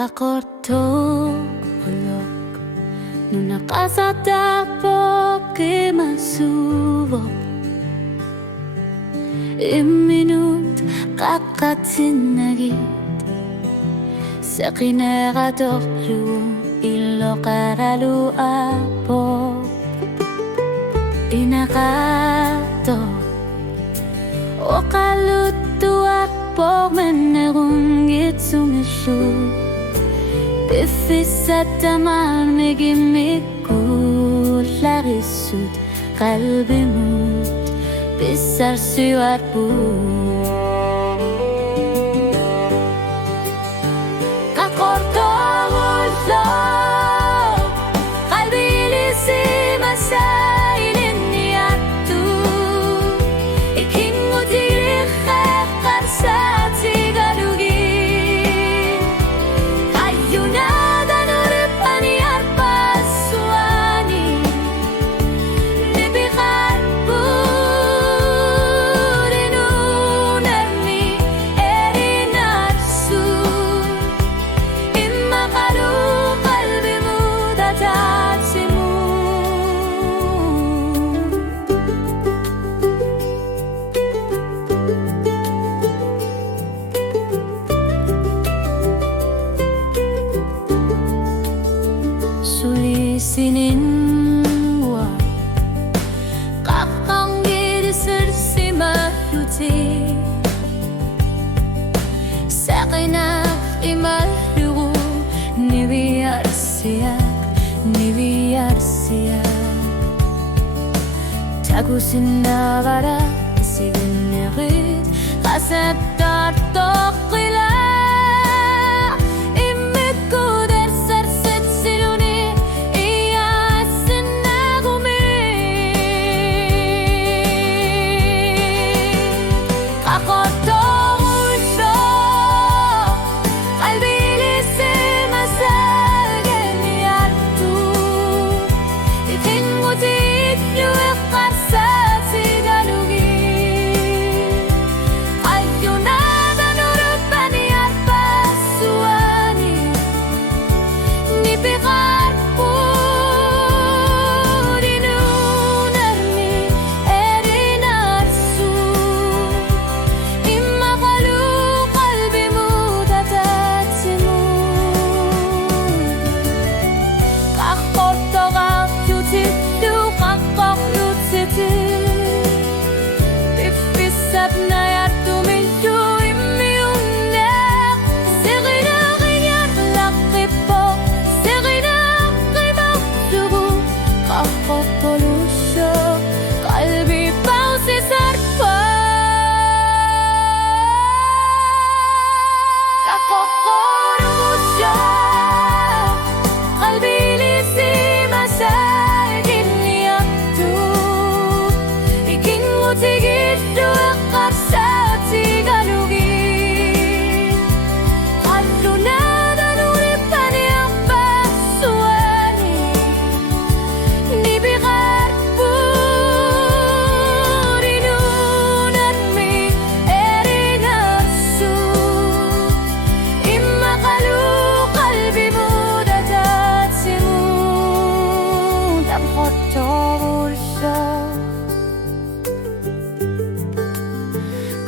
Kakotulog nung nakasatapok imasubo Iminut kakatinagit Sa kinakatoklu ilo karalu apo Inakato O kalutuak po menarungit sumisu Bifisat taman megimikul larisut kalbimut Bisar suat bu Kakorto ulo kalbilisi masailin niyatu Ikingo dirikhe karsa tigalugin Kayo na danuripan yarpaswani Nibikar bu Sininwa kakang girisir si mayuti sa kina imaluru nibiyar siya tagusin na bara siginerit kasat tartokila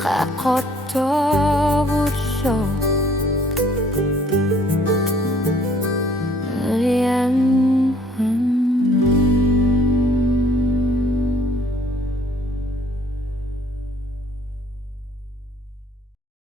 Kakotto